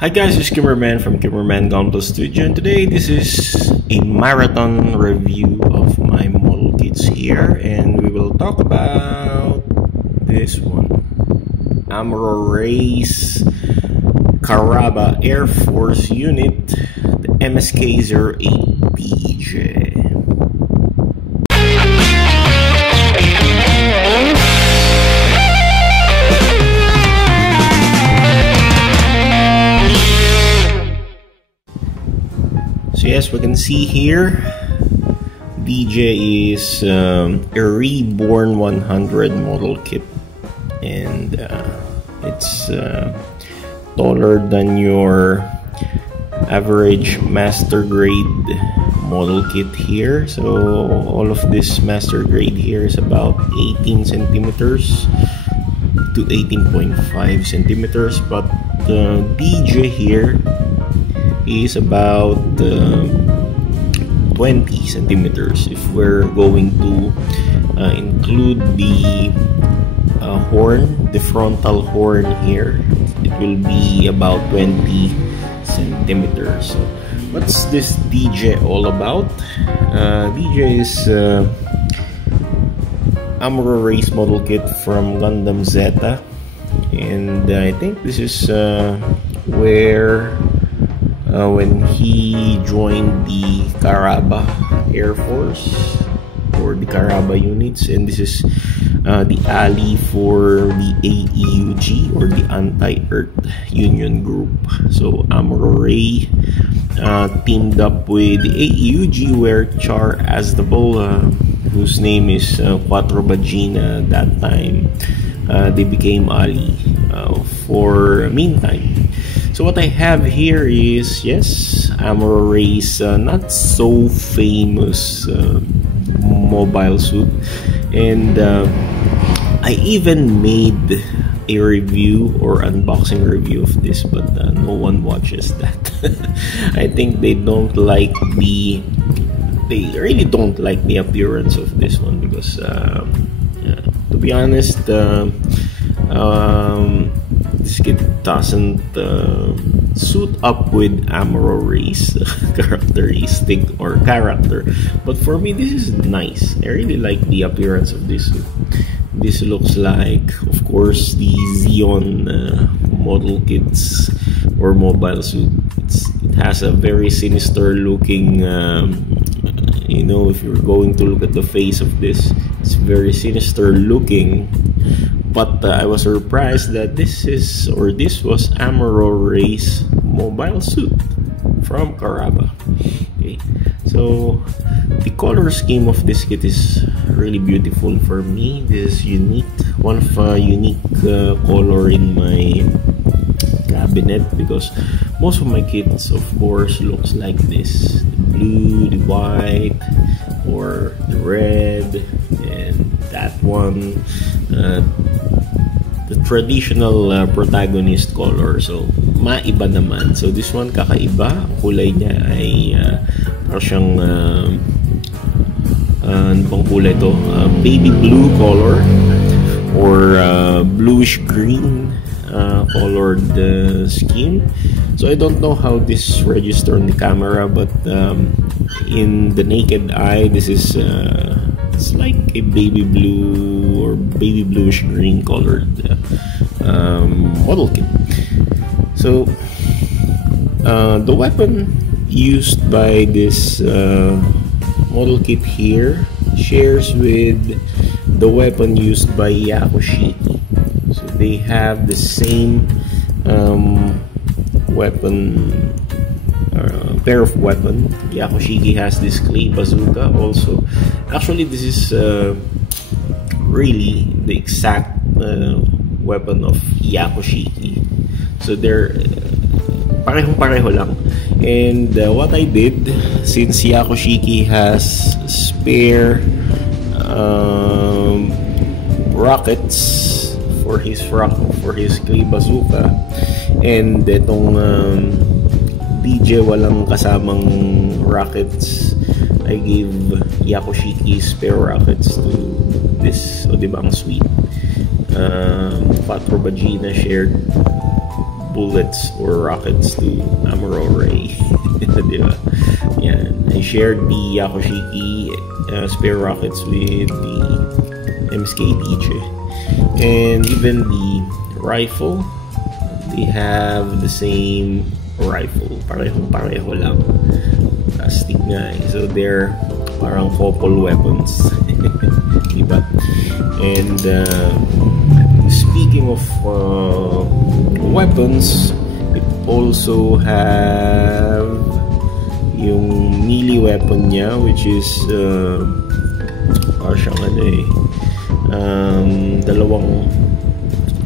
Hi guys, it's Kimmerman from Kimmerman Gunpla Studio, and today this is a marathon review of my model kits here, and we will talk about this one, Amuro Race Caraba Air Force Unit, the MSK-08 DJ. So yes, we can see here, DJ is a Reborn 100 model kit, and it's taller than your average master grade model kit here. So all of this master grade here is about 18 centimeters to 18.5 centimeters, but the DJ here is about 20 centimeters if we're going to include the horn, the frontal horn here. It will be about 20 centimeters. So what's this DJ all about? DJ is Amuro Race model kit from Gundam Zeta, and I think this is where when he joined the Caraba Air Force or the Caraba units, and this is the ally for the AEUG or the Anti-Earth Union Group. So Amuro Ray teamed up with the AEUG, where Char Aznavour, whose name is Quattro Bagina that time, they became ally for a meantime. So what I have here is, yes, Amuro Ray's not so famous mobile suit, and I even made a review or unboxing review of this, but no one watches that. I think they really don't like the appearance of this one, because to be honest, this kit doesn't suit up with Amuro Ray's characteristic or character, but for me this is nice. I really like the appearance of this suit. This looks like, of course, the Zeon model kits or mobile suit. It has a very sinister looking, you know, if you're going to look at the face of this, it's very sinister looking. But I was surprised that this was Amuro Ray's mobile suit from Caraba. Okay, so the color scheme of this kit is really beautiful for me. This is unique, one of a unique color in my cabinet, because most of my kits, of course, looks like this: the blue, the white, or the red, and that one, the traditional protagonist color. So maiba naman. So this one kakaiba. Ang kulay niya ay parang siyang ano bang kulay to? Baby blue color or bluish green colored scheme. So I don't know how this register on the camera, but in the naked eye, this is it's like a baby blue or baby bluish green colored model kit. So the weapon used by this model kit here shares with the weapon used by Yakushiki. So they have the same weapon, pair of weapon. Yakushiki has this clay bazooka also. Actually, this is really the exact weapon of Yakushiki. So they're parehong-pareho lang. And what I did, since Yakushiki has spare rockets for his clay bazooka, and itong DJ walang kasamang rockets, I gave Yakushiki spare rockets to this. O diba ang sweet? Quattro Bagina shared bullets or rockets to Amuro Ray. Diba? Yan. I shared the Yakushiki spare rockets with the MSK DJ. And even the rifle, they have the same rifle. Pareho lang. Plastic nga eh. So they're parang couple weapons. Diba? And speaking of weapons, it also have yung melee weapon niya, which is siyang dalawang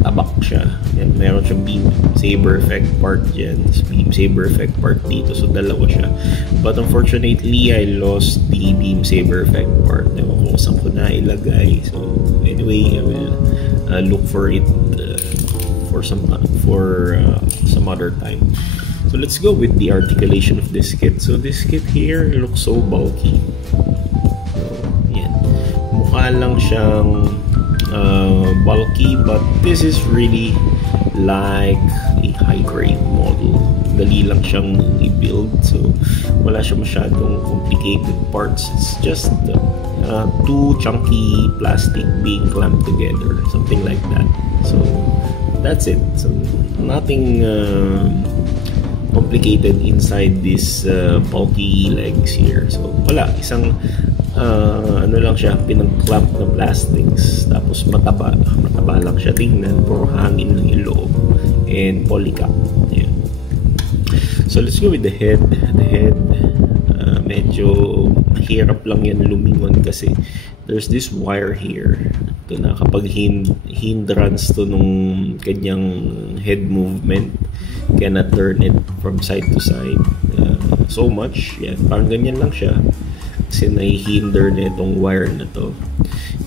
tabak siya. Yan, meron siyang beam saber effect part dyan, beam saber effect part dito, so dalawa siya. But unfortunately, I lost the beam saber effect part. Ewan ko saan ko na ilagay. So anyway, I will look for it for some other time. So let's go with the articulation of this kit. So this kit here looks so bulky. So yan, mukha lang siyang bulky, but this is really like a high-grade model. Dali lang siyang i-build, so wala siya masyadong complicated parts. It's just two chunky plastic being clamped together, something like that. So that's it. So nothing complicated inside this bulky legs here. So wala, isang ano lang siya, pinag-clamp na plastics, tapos mataba lang siya tingnan, puro hangin lang yung loob, and polycap. Yeah. So let's go with the head. The head, medyo hirap lang yan lumingon kasi there's this wire here. Ito na, kapag hindrance to nung kanyang head movement, cannot turn it from side to side so much. Yeah, parang ganyan lang siya kasi nahihinder na itong wire na to.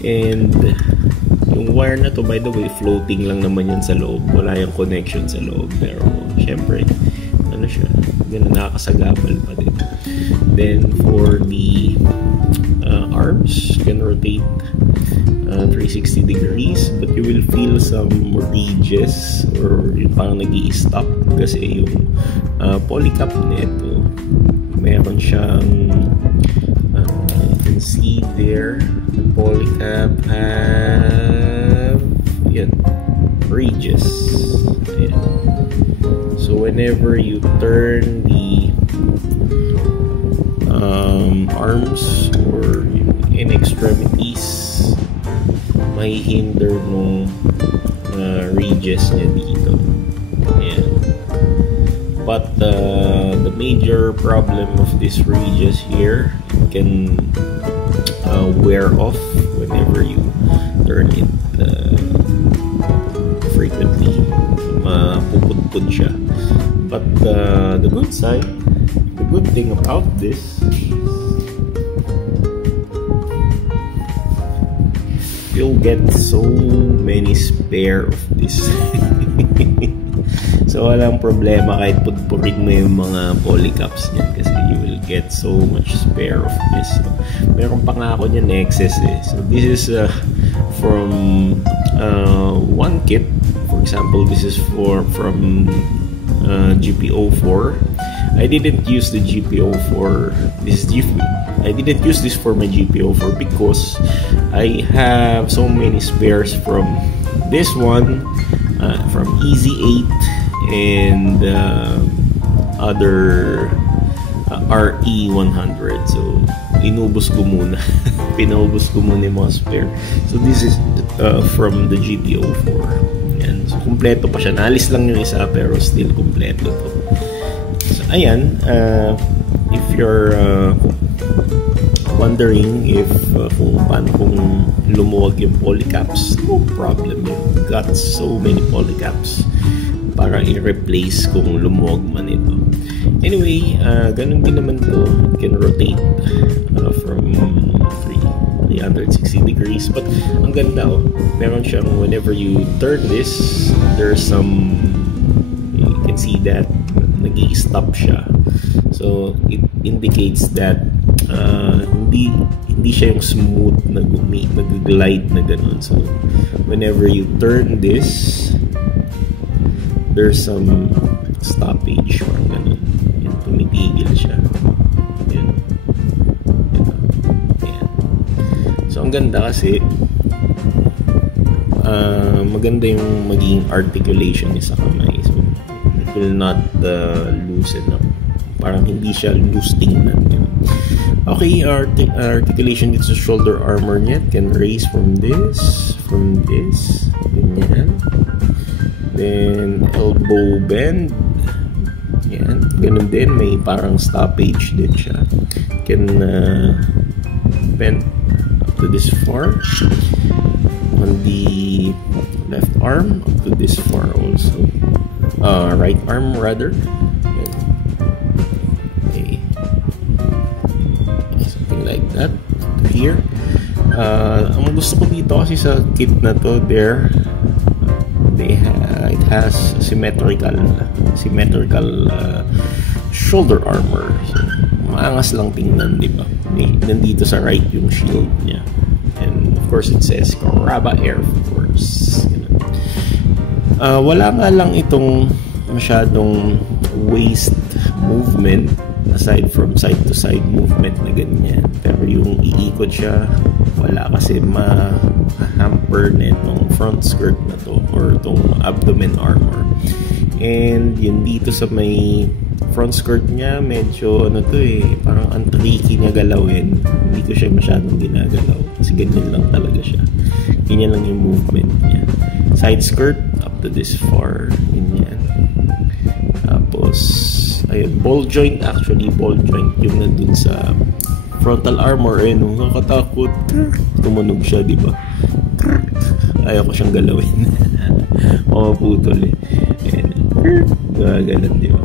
And yung wire na to, by the way, floating lang naman yan sa loob, wala yung connection sa loob, pero syempre ano siya, ganun, nakakasagabal pa din. Then for the arms, you can rotate 360 degrees, but you will feel some ridges or yung parang nag-i-stop kasi yung polycap nito, meron siyang you can see there, the polycap have yan, ridges. Ayan. So whenever you turn the arms or in extremities, may hinder nung ridges niya dito. Ayan. But the major problem of this ridges here, it can wear off whenever you turn it frequently. Mapupudpud siya. But the good side, the good thing about this, you'll get so many spare of this. So walang problema kahit pudpurin mo yung mga polycaps niyan kasi you will get so much spare of this. So, meron pa nga ako niyan excess eh. So this is from one kit. For example, this is from GPO4. I didn't use the GPO4. I didn't use this for my GPO4 because I have so many spares from this one, from Easy 8 and other RE100. So inubos ko muna. Pinaubos ko muna yung mga spare. So this is from the GPO4. Yan. So kompleto pa siya. Naalis lang yung isa pero still kompleto to. So ayan, if you're wondering if paano kung lumuwag yung polycaps, no problem. You've got so many polycaps para i-replace kung lumuwag man ito. Anyway, ganun din naman to. You can rotate from 360 degrees. But ang ganda meron siyang, whenever you turn this, there's some, you can see that nag-i-stop siya. So it indicates that hindi siya yung smooth na nag-glide na ganun. So whenever you turn this, there's some stoppage, parang ganun. Yan, tumitigil siya. Yan. Yan. So ang ganda kasi maganda yung maging articulation niya sa kamay. So it will not loosen up. Parang hindi siya loose tingnan. Okay, articulation dito sa shoulder armor niya. Can raise from this, ganyan. Then elbow bend. Yan, ganun din. May parang stoppage din siya. Can bend up to this far. On the left arm, up to this far also. Right arm rather. Okay. Something like that. Here. Ang gusto ko dito kasi sa kit na to, it has symmetrical shoulder armor. So, maangas lang tingnan, di ba? Nandito sa right yung shield niya. And of course, it says Caraba Air Force. Wala nga lang itong masyadong waist movement aside from side to side movement na ganyan. Pero yung iikot siya, wala kasi ma-hamper netong front skirt na to or itong abdomen armor. And yun dito sa may front skirt niya, medyo ano to parang ang tricky niya galawin. Hindi ko siya masyadong ginagalaw kasi ganyan lang talaga siya. Ganyan lang yung movement niya. Side skirt up to this far, ganyan. Tapos ayun, ball joint yung nandun sa frontal armor. Ayun, nakakatakot. Tumunog siya, di ba? Ayaw ko siyang galawin. Putol Ayun. Ganun, di ba?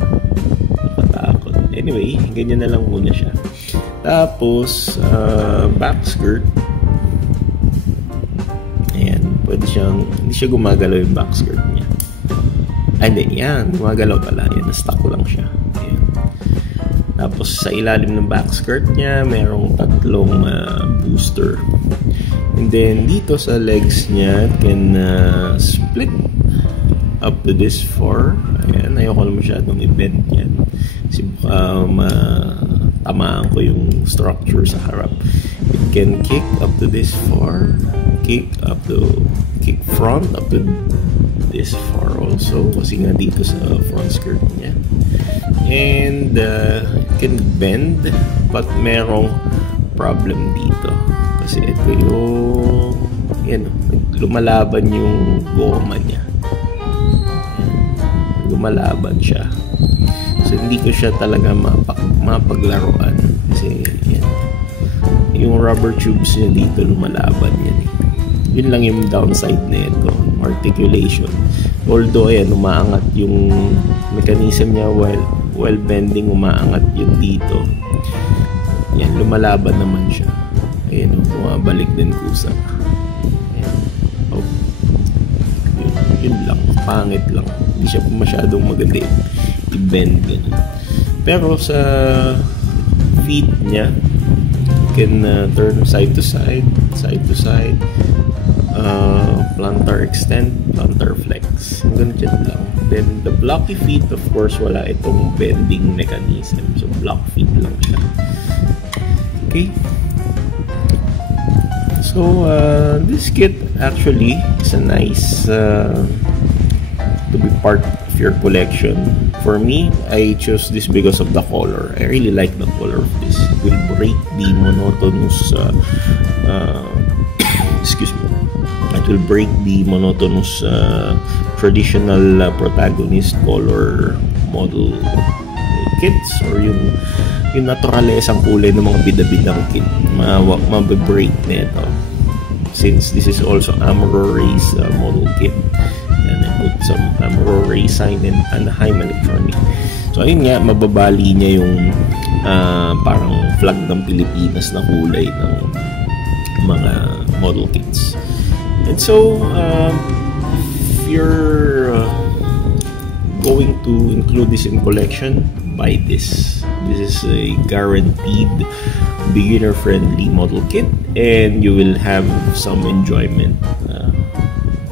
Nakatakot. Anyway, ganyan na lang muna siya. Tapos back skirt. Ayan, pwede siyang, hindi siya gumagalaw yung back skirt niya. Ay, hindi, yan, gumagalaw pala. Yan, na-stuck lang siya. Ayan. Tapos sa ilalim ng back skirt niya, mayroong tatlong booster. And then dito sa legs niya, can split up to this far. Ayan, ayoko na masyadong i-bend yan. Kasi matamaan ko yung structure sa harap. It can kick up to this far. Kick front up to this far also. Kasi nga dito sa front skirt niya. And it can bend, but merong problem dito. Kasi ito yung lumalaban yung goma niya. Lumalaban siya. So hindi ko siya talaga mapaglaruan. Kasi yan, yung rubber tubes niya dito lumalaban yan. Yun lang yung downside na ito, articulation. Although ayan, umaangat yung mechanism niya while bending, umaangat yun dito. Yan, lumalaban naman siya. Ayan, bumabalik din kusa. Ayan. Oh. Yun lang, pangit lang. Hindi siya masyadong maganda i-bend. Ganun. Pero sa feet niya, you can turn side to side, plantar extend, plantar flex. Ganun dyan lang. Then the blocky feet, of course, wala itong bending mechanism. So block feet lang siya. Okay. So this kit actually is a nice to be part of your collection. For me, I chose this because of the color. I really like the color of this. It will break the monotonous excuse me. It will break the monotonous traditional protagonist color model kits or yung naturalesang kulay ng mga bida-bidang kit. Mabibreak na ito. Since this is also Amuro Ray's model kit. And I put some Amuro Ray sign and Anaheim Electronic. So ayun nga, mababali niya yung parang flag ng Pilipinas na kulay ng mga model kits. And so if you're going to include this in collection, buy this. This is a guaranteed beginner-friendly model kit, and you will have some enjoyment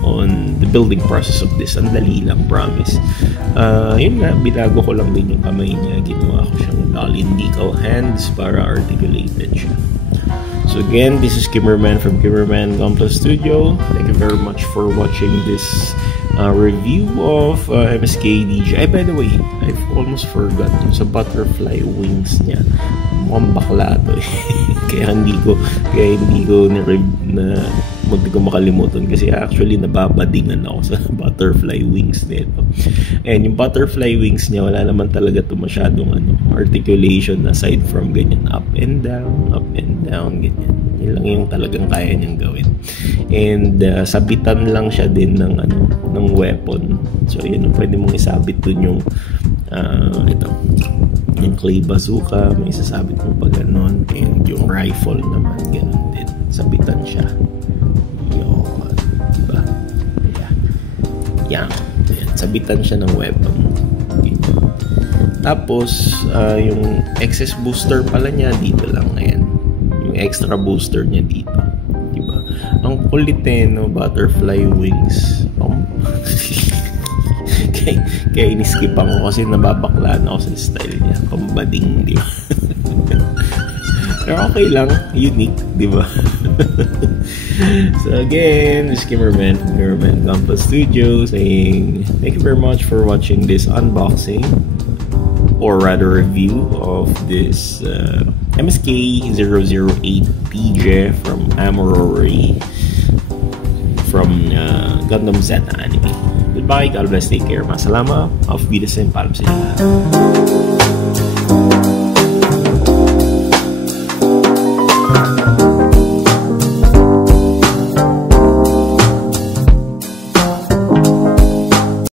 on the building process of this, ang dali lang, promise. Yun nga, binago ko lang din yung kamay niya, ginawa ko siyang Lolindikaw hands para articulated siya. So again, this is Kimmerman from Kimmerman Gunpla Studio. Thank you very much for watching this review of MSK DJ. By the way, I've almost forgot yung sa butterfly wings niya. Mukhang bakla to eh. kaya hindi ko makalimutan kasi actually nababadingan ako sa butterfly wings nito. And yung butterfly wings niya, wala naman talaga to masyadong articulation aside from ganyan up and down, ganyan. Yun lang yung talagang kaya niyang gawin. And sabitan lang siya din ng weapon. So yun, pwede mong isabit dun yung yung clay bazooka, may isasabit mong pa ganon, and yung rifle naman ganon din, sabitan siya. Yun, diba? Yan, sabitan siya ng weapon. Okay. Tapos yung excess booster pala niya dito lang, ayan, yung extra booster niya dito, diba? Ang kulit no, butterfly wings. Kaya iniskipan ko kasi nababaklaan ako sa style niya, pambading, di ba? Pero okay lang, unique, di ba? So again, this is Kimmerman Gunpla Studio saying thank you very much for watching this unboxing, or rather review of this MSK-008 TJ from Amuro-Ray from Gundam Zeta anime. Goodbye, God bless, take care, masalama, auf Wiedersehen, paalam sa inyo.